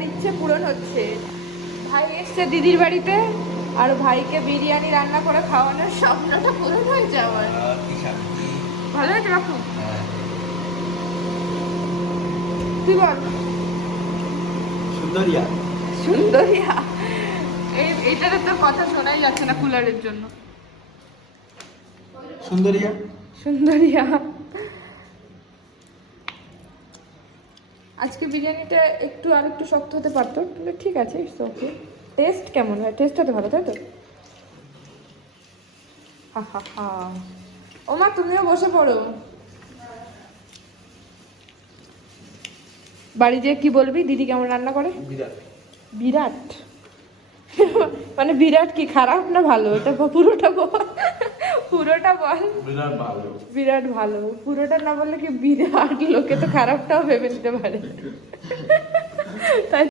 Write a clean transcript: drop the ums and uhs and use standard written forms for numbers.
আমার ইচ্ছে পূরণ হচ্ছে। ভাই এসছে দিদির বাড়িতে, আর ভাইকে বিরিয়ানি রান্না করে খাওয়ানোর স্বপ্নটা পূরণ হয়েছে আমার। ভালো হয়েছে কাকু? কি বল? সুন্দরিয়া। সুন্দরিয়া? এইটাতে তো কথা শোনাই যাচ্ছে না কুলারের জন্য। সুন্দরিয়া। সুন্দরিয়া। আজকে বিরিয়ানিটা আর একটু শক্ত হতে পারতো, কিন্তু ঠিক আছে, ইটস ওকে। টেস্ট কেমন হয়? টেস্ট হতে ভালো, তাই তো? হা হা হা। ওমা তুমিও বসে পড়ো। বাড়ি যেয়ে কি বলবি দিদি কেমন রান্না করে? বিরাট। বিরাট? মানে বিরাট কি খারাপ না ভালো? এটা পুরোটা বল, পুরোটা বল। বিরাট ভালো। বিরাট ভালো, পুরোটা না বললে কি বিরাট, লোকে তো খারাপটাও ভেবে নিতে পারে। তাই